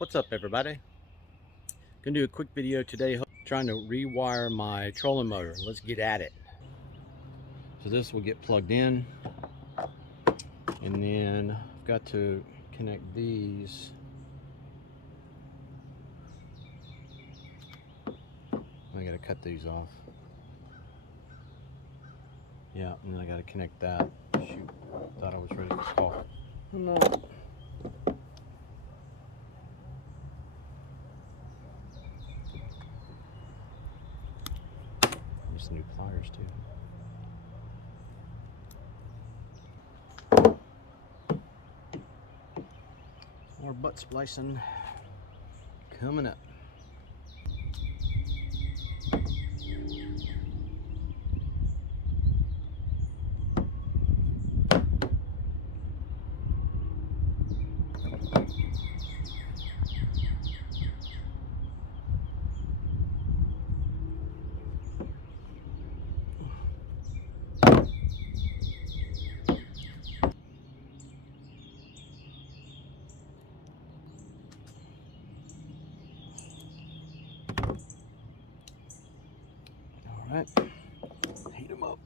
What's up, everybody? Gonna do a quick video today trying to rewire my trolling motor. Let's get at it. So this will get plugged in, and then I've got to connect these. I gotta cut these off. Yeah, and then I gotta connect that. Shoot, thought I was ready to talk. I'm not. Some new pliers too. More butt splicing coming up. All right, heat them up.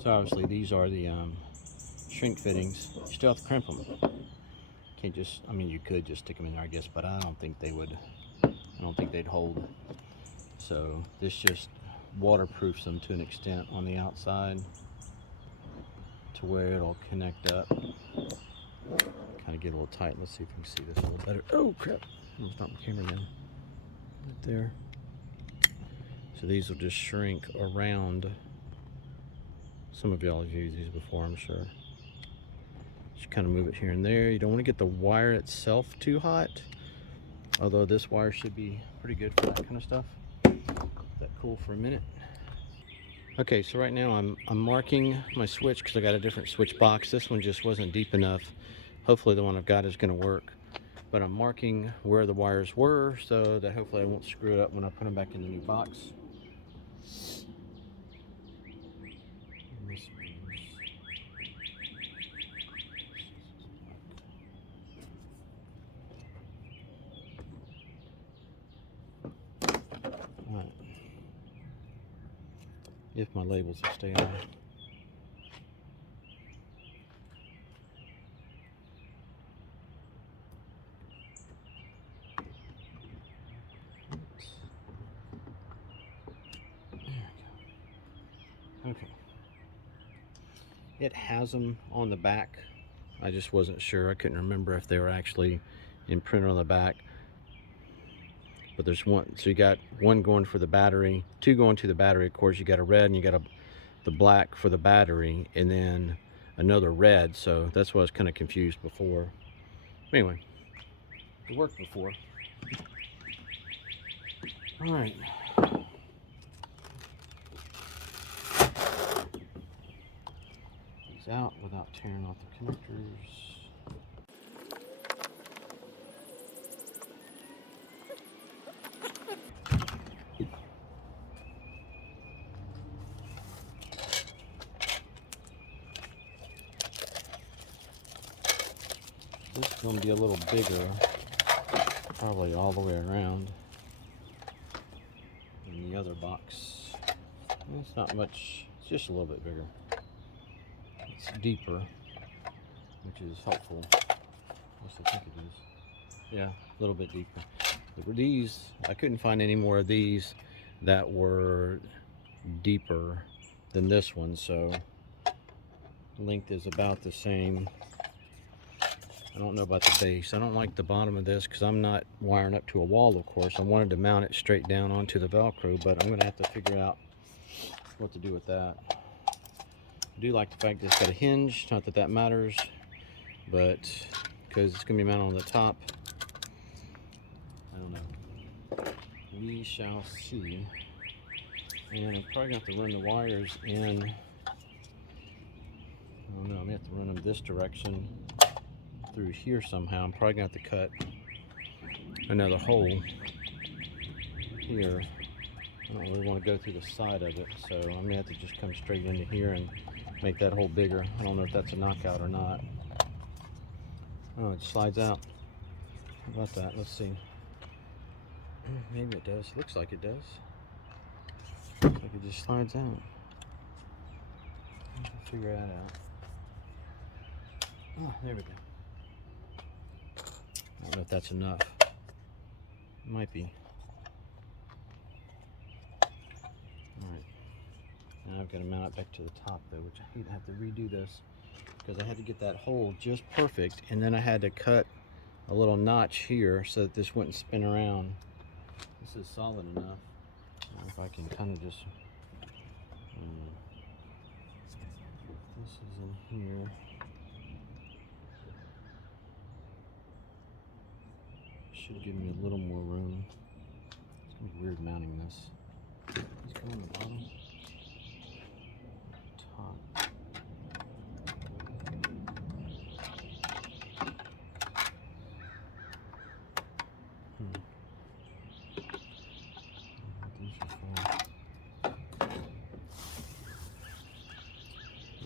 So obviously these are the shrink fittings. You still have to crimp them. Can't just, I mean, you could just stick them in there, I guess, but I don't think they would. I don't think they'd hold. So this just waterproofs them to an extent on the outside to where it'll connect up. Kind of get a little tight. Let's see if you can see this a little better. Oh crap! I'm gonna stop my camera down. Right there. So these will just shrink around. Some of y'all have used these before, I'm sure. Just kind of move it here and there. You don't want to get the wire itself too hot. Although this wire should be pretty good for that kind of stuff. Let that cool for a minute. Okay, so right now I'm marking my switch because I got a different switch box. This one just wasn't deep enough. Hopefully the one I've got is going to work. But I'm marking where the wires were so that hopefully I won't screw it up when I put them back in the new box. Alright. If my labels will stay on. Okay. It has them on the back. I just wasn't sure. I couldn't remember if they were actually imprinted on the back. But there's one, so you got one going for the battery, two going to the battery. Of course, you got a red and you got the black for the battery, and then another red. So that's why I was kind of confused before. Anyway, it worked before. All right. These out without tearing off the connectors. This is going to be a little bigger, probably all the way around, than the other box. It's not much, it's just a little bit bigger. It's deeper, which is helpful. Yes, I think it is. Yeah, a little bit deeper. But these, I couldn't find any more of these that were deeper than this one, so length is about the same. I don't know about the base. I don't like the bottom of this because I'm not wiring up to a wall, of course. I wanted to mount it straight down onto the Velcro, but I'm going to have to figure out what to do with that. I do like the fact that it's got a hinge. Not that that matters, but because it's going to be mounted on the top, I don't know. We shall see. And I'm probably going to have to run the wires in. I don't know. I'm going to have to run them this direction through here somehow. I'm probably gonna have to cut another hole here. I don't really want to go through the side of it, so I'm gonna have to just come straight into here and make that hole bigger. I don't know if that's a knockout or not. Oh, it slides out. How about that? Let's see. Maybe it does. Looks like it does. Looks like it just slides out. Let's figure that out. Oh, there we go. I don't know if that's enough. It might be. Alright. Now I've got to mount it back to the top though, which I hate to have to redo this because I had to get that hole just perfect, and then I had to cut a little notch here so that this wouldn't spin around. This is solid enough. If I can kind of just this is in here. Should give me a little more room. It's gonna be weird mounting this. Let's go on the bottom. Top. These are for.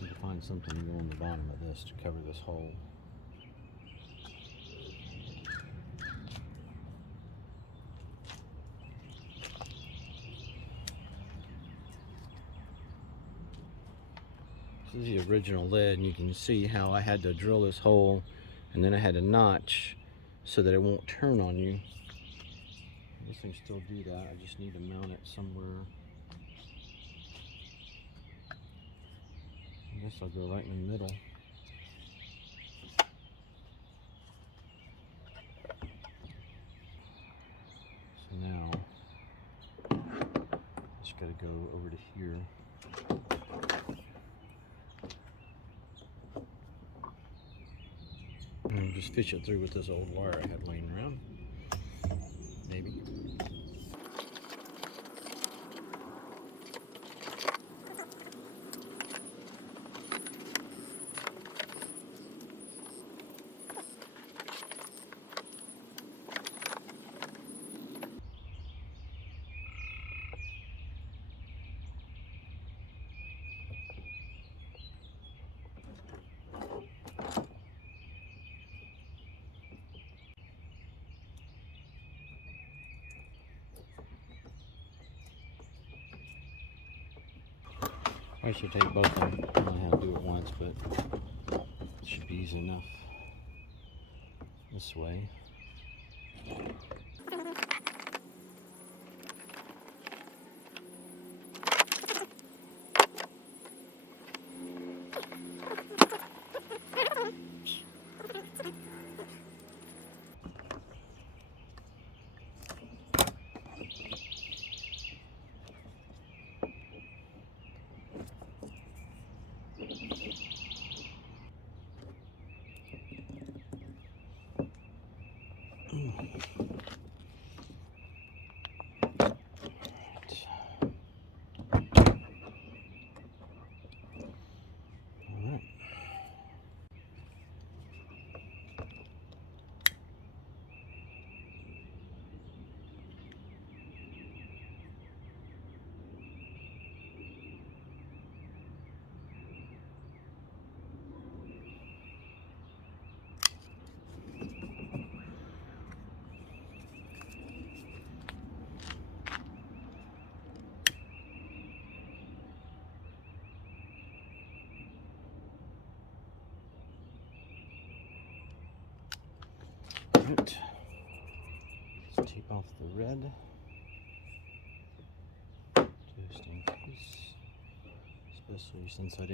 Need to find something to go on the bottom of this to cover this hole. This is the original lid, and you can see how I had to drill this hole, and then I had a notch so that it won't turn on you. This thing still do that. I just need to mount it somewhere. I guess I'll go right in the middle. So now, just gotta go over to here. And just fish it through with this old wire I had laying around. Maybe. I should take both of them. I don't know how to do it once, but it should be easy enough this way. Right. Let's tape off the red, just in case, especially since I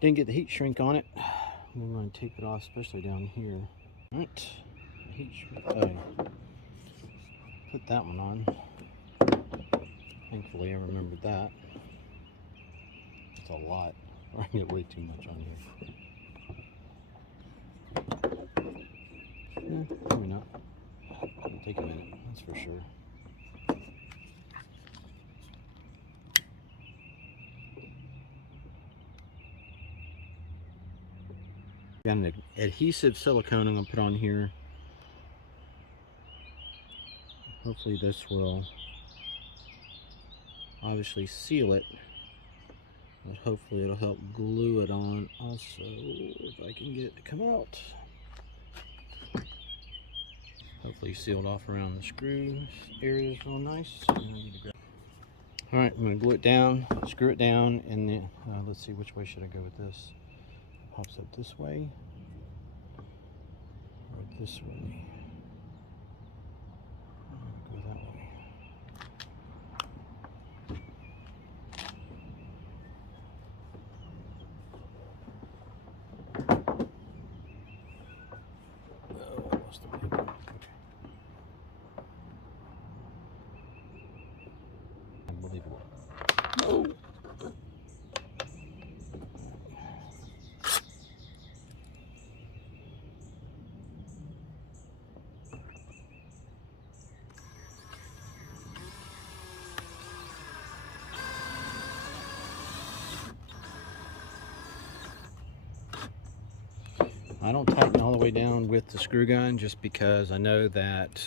didn't get the heat shrink on it. I'm going to tape it off, especially down here. Right, heat shrink. Put that one on. Thankfully, I remembered that. It's a lot. I get way too much on here. Maybe not. It'll take a minute, that's for sure. Got an adhesive silicone I'm going to put on here. Hopefully this will obviously seal it. but hopefully it'll help glue it on also, if I can get it to come out. Hopefully sealed off around the screw area is real nice. All right, I'm gonna glue it down, screw it down, and then let's see, which way should I go with this? It pops up this way or this way? Go that way. Oh, I lost the paper. Okay. Unbelievable. Oh. I don't tighten all the way down with the screw gun just because I know that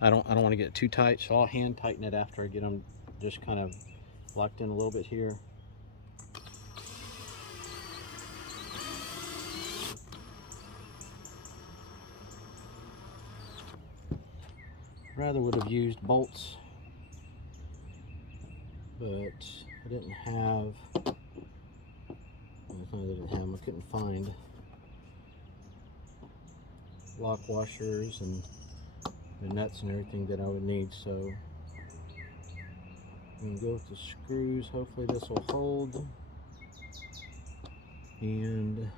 I don't want to get it too tight, so I'll hand tighten it after I get them just kind of locked in a little bit here. Rather would have used bolts, but I didn't have. I couldn't find lock washers and the nuts and everything that I would need, so I'm going to go with the screws. Hopefully this will hold, and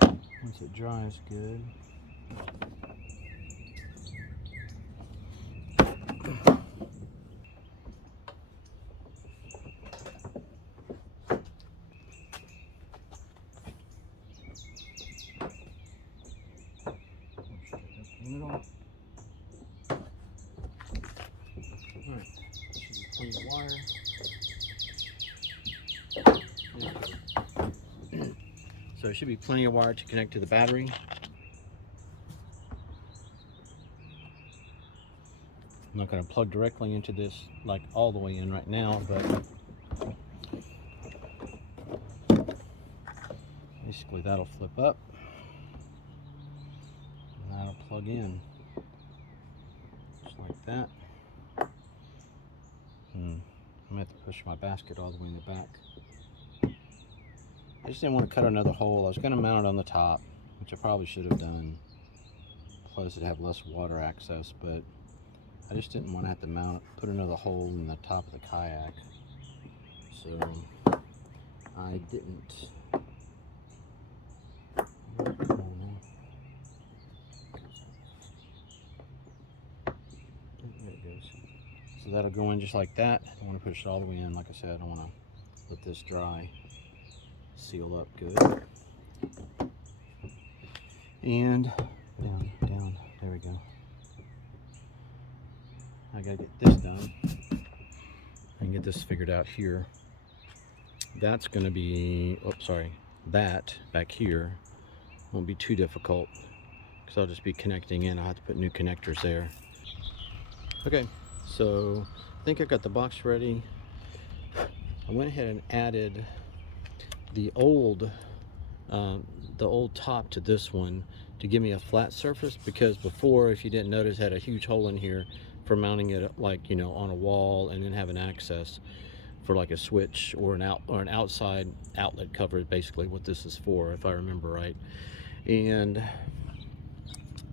once it dries good, Alright, should be plenty of wire. So there should be plenty of wire to connect to the battery. I'm not going to plug directly into this like all the way in right now, but basically that'll flip up and that'll plug in just like that. I'm gonna have to push my basket all the way in the back. I just didn't want to cut another hole. I was going to mount it on the top, which I probably should have done, plus it'd have less water access, but I just didn't want to have to put another hole in the top of the kayak, so I didn't. There it goes. So that'll go in just like that. I don't want to push it all the way in. Like I said, I want to let this dry, seal up good, and down. There we go. I gotta get this done. I can get this figured out here. That's gonna be, that back here won't be too difficult because I'll just be connecting in. I'll have to put new connectors there. Okay, so I think I got the box ready. I went ahead and added the old top to this one to give me a flat surface, because before, if you didn't notice, it had a huge hole in here for mounting it, like, you know, on a wall, and then having access for like a switch or an outside outlet cover, basically what this is for, if I remember right. And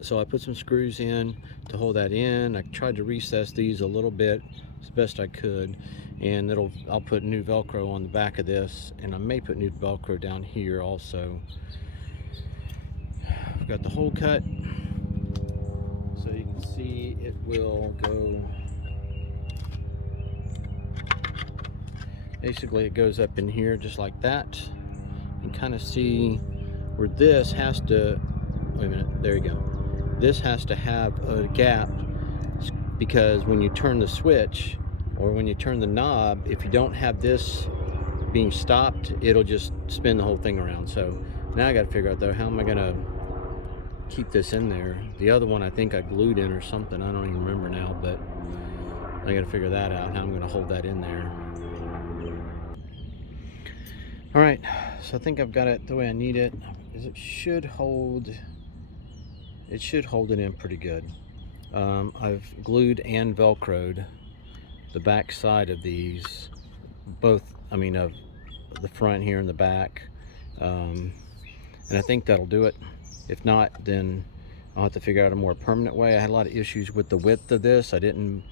so I put some screws in to hold that in. I tried to recess these a little bit as best I could, and I'll put new Velcro on the back of this, and I may put new Velcro down here also. I've got the hole cut, so you can see it will go, basically it goes up in here just like that. You can kind of see where this has to, wait a minute, there you go. This has to have a gap, because when you turn the switch or when you turn the knob, if you don't have this being stopped, it'll just spin the whole thing around. So now I got to figure out though, how am I gonna keep this in there? The other one I think I glued in or something, I don't even remember now, but I got to figure that out, how I'm gonna hold that in there. All right, so I think I've got it the way I need it. It should hold it in pretty good. I've glued and velcroed the back side of these, both, I mean, of the front here and the back, and I think that'll do it. If not, then I'll have to figure out a more permanent way. I had a lot of issues with the width of this. I didn't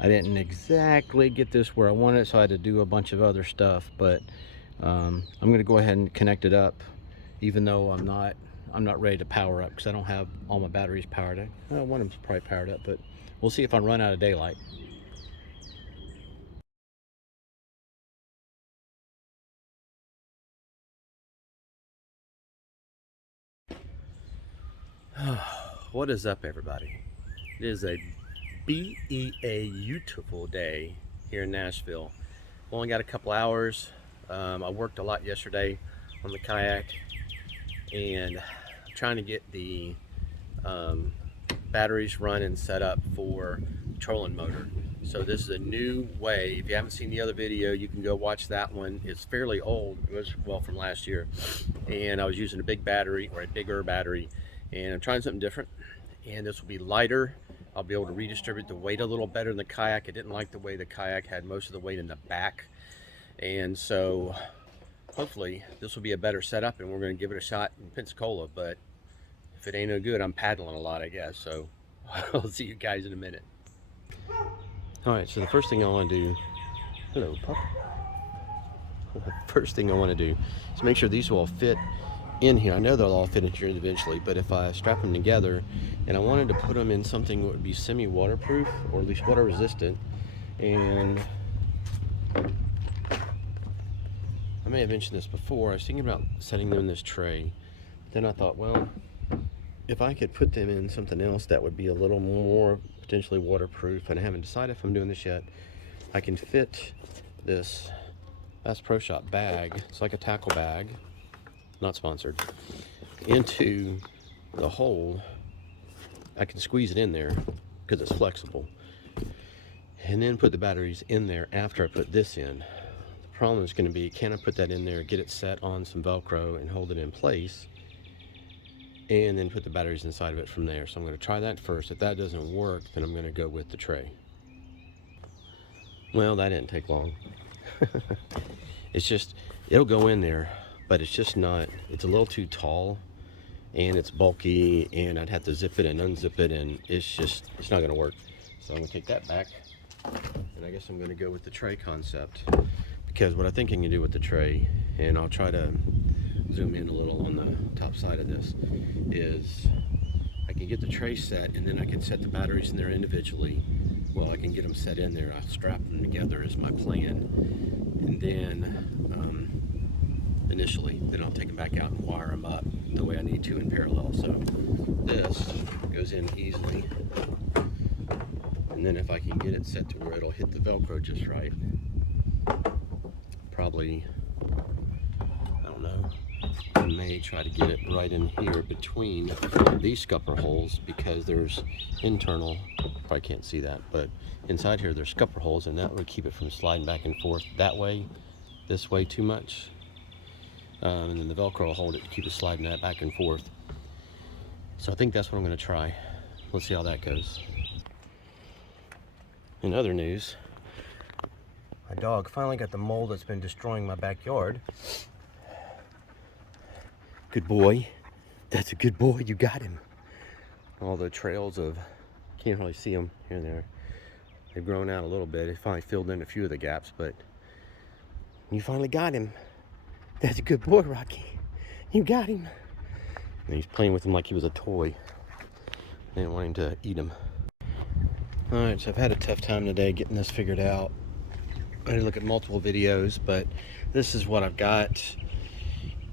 exactly get this where I wanted it, so I had to do a bunch of other stuff, but I'm going to go ahead and connect it up, even though I'm not ready to power up because I don't have all my batteries powered up. Well, one of them's probably powered up, but we'll see if I run out of daylight. What is up, everybody? It is a beautiful day here in Nashville. Only got a couple hours. I worked a lot yesterday on the kayak, and I'm trying to get the batteries run and set up for trolling motor. So this is a new way. If you haven't seen the other video, you can go watch that one. It's fairly old. It was, well, from last year, and I was using a big battery, or a bigger battery, and I'm trying something different. And this will be lighter. I'll be able to redistribute the weight a little better in the kayak. I didn't like the way the kayak had most of the weight in the back, and so hopefully this will be a better setup, and we're going to give it a shot in Pensacola. But if it ain't no good, I'm paddling a lot, I guess. So I'll see you guys in a minute. All right, so the first thing I want to do, hello pup. First thing I want to do is make sure these will all fit in here. I know they'll all fit in here eventually, but if I strap them together, and I wanted to put them in something that would be semi-waterproof, or at least water resistant, and I may have mentioned this before, I was thinking about setting them in this tray. Then I thought, well, if I could put them in something else that would be a little more potentially waterproof, and I haven't decided if I'm doing this yet, I can fit this Bass Pro Shop bag, it's like a tackle bag, not sponsored, into the hole. I can squeeze it in there because it's flexible, and then put the batteries in there after I put this in. The problem is going to be, can I put that in there, get it set on some Velcro and hold it in place, and then put the batteries inside of it from there. So I'm going to try that first. If that doesn't work, then I'm going to go with the tray. Well, that didn't take long. It's just, it'll go in there, but it's just not, it's a little too tall, and it's bulky, and I'd have to zip it and unzip it, and it's not going to work. So I'm going to take that back, and I guess I'm going to go with the tray concept, because what I think I can do with the tray, and I'll try to zoom in a little on the top side of this, is I can get the tray set, and then I can set the batteries in there individually. Well, I can get them set in there. I'll strap them together is my plan, and then initially, then I'll take them back out and wire them up the way I need to in parallel. So this goes in easily, and then if I can get it set to where it'll hit the Velcro just right, probably, I don't know, I may try to get it right in here between these scupper holes, because there's internal, probably can't see that, but inside here there's scupper holes, and that would keep it from sliding back and forth that way, this way too much. And then the Velcro will hold it to keep it sliding that back and forth. So I think that's what I'm going to try. Let's see how that goes. In other news, my dog finally got the mole that's been destroying my backyard. Good boy. That's a good boy. You got him. All the trails of, can't really see them here and there. They've grown out a little bit. It finally filled in a few of the gaps, but you finally got him. That's a good boy, Rocky. You got him. And he's playing with him like he was a toy. I didn't want him to eat him. Alright, so I've had a tough time today getting this figured out. I had to look at multiple videos, but this is what I've got.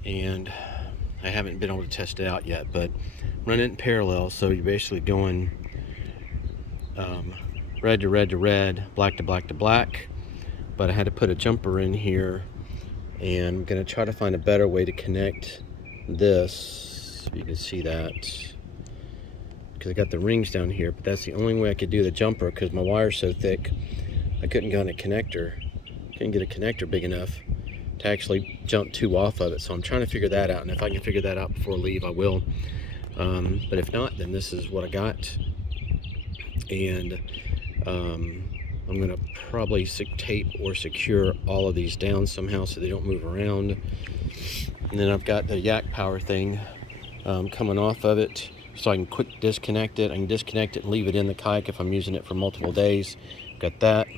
And I haven't been able to test it out yet, but run it in parallel. So you're basically going red to red to red, black to black to black. But I had to put a jumper in here, and I'm going to try to find a better way to connect this, if you can see that, because I got the rings down here, but that's the only way I could do the jumper, because my wire's so thick I couldn't get a connector big enough to actually jump 2 off of it. So I'm trying to figure that out, and if I can figure that out before I leave, I will. But if not, then this is what I got. And I'm gonna probably tape or secure all of these down somehow so they don't move around. And then I've got the yak power thing coming off of it, so I can quick disconnect it. I can disconnect it and leave it in the kayak if I'm using it for multiple days. Got that.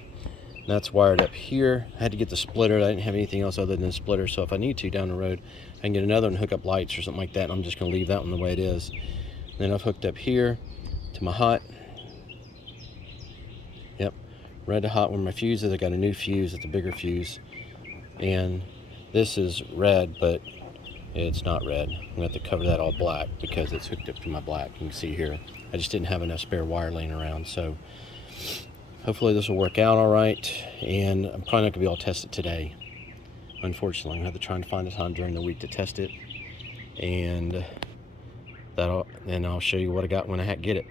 That's wired up here. I had to get the splitter. I didn't have anything else other than a splitter, so if I need to down the road, I can get another and hook up lights or something like that. And I'm just gonna leave that one the way it is. And then I've hooked up here to my hot. Yep, red to hot where my fuse is. I got a new fuse. It's a bigger fuse. And this is red, but it's not red. I'm gonna have to cover that all black because it's hooked up to my black. You can see here, I just didn't have enough spare wire laying around. So hopefully this will work out all right. And I'm probably not gonna be able to test it today. Unfortunately, I'm gonna have to try and find a time during the week to test it. And then I'll show you what I got when I get it.